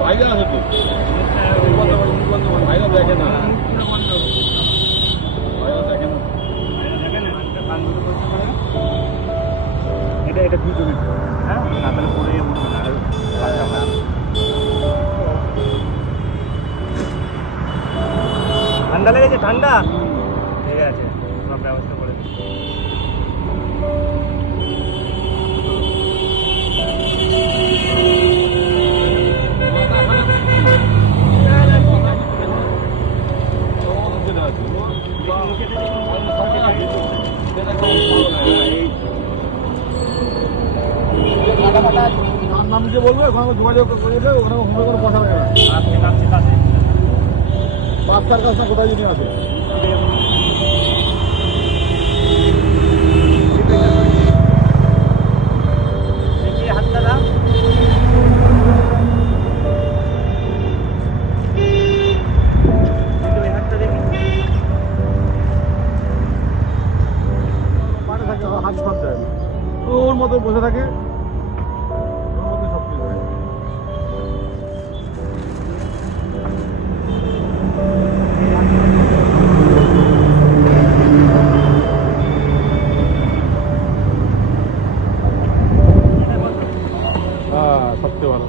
বাইরে আছে তো বাইরে দেখে না এটা এটা দুজনের হ্যাঁ না তাহলে পরে উঠবে না ঠান্ডা লেগেছে ঠান্ডা ঠিক আছে সব ব্যবস্থা করে দিচ্ছি নাম যে বলবে ওখানে যোগাযোগ করে দেবে ওখানে হোমে করে বসাবে না আজকে কাছে কাছে পাঁচটার কাছে কোথায় যদি আছে দেখি হাতটা দাও হাতটা দেখি পাড়ে থাকে হাত সব দেয় ওর মতো বসে থাকে ওর মধ্যে সব কিছু হয় হ্যাঁ সবচেয়ে ভালো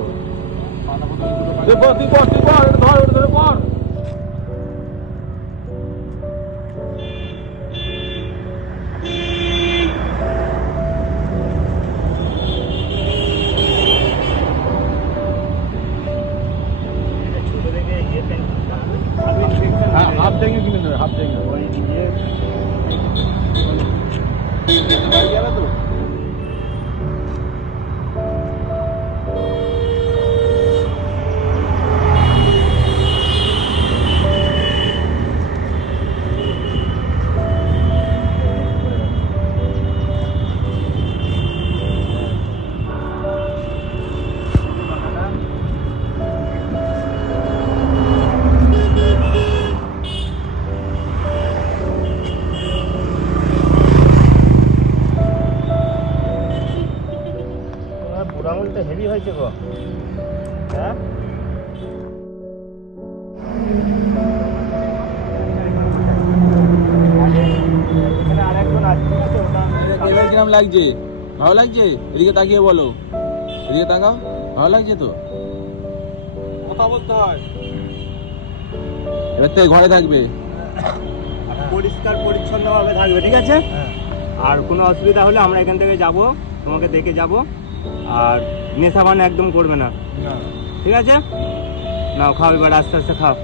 তুই পর তুই পর তুই পর এটা ধর ওটা ধরে পর ছোট দেখে ইয়ে হাফ ট্যাঙ্কি কিনে নেবে হাফ ট্যাঙ্কি ওই ইয়ে গেলে তো বুড়ো আঙুলটা হেভি হয়েছে গো হ্যাঁ এখানে আর একজন আছে ঠিক আছে ওটা এবার কিরম লাগছে ভালো লাগছে এদিকে তাকিয়ে বলো এদিকে তাকাও ভালো লাগছে তো কথা বলতে হয় এবার থেকে ঘরে থাকবে পরিষ্কার পরিচ্ছন্নভাবে থাকবে ঠিক আছে আর কোনো অসুবিধা হলে আমরা এখান থেকে যাব তোমাকে দেখে যাব আর নেশা পান একদম করবে না ঠিক আছে নাও খাও এবার আস্তে আস্তে খাও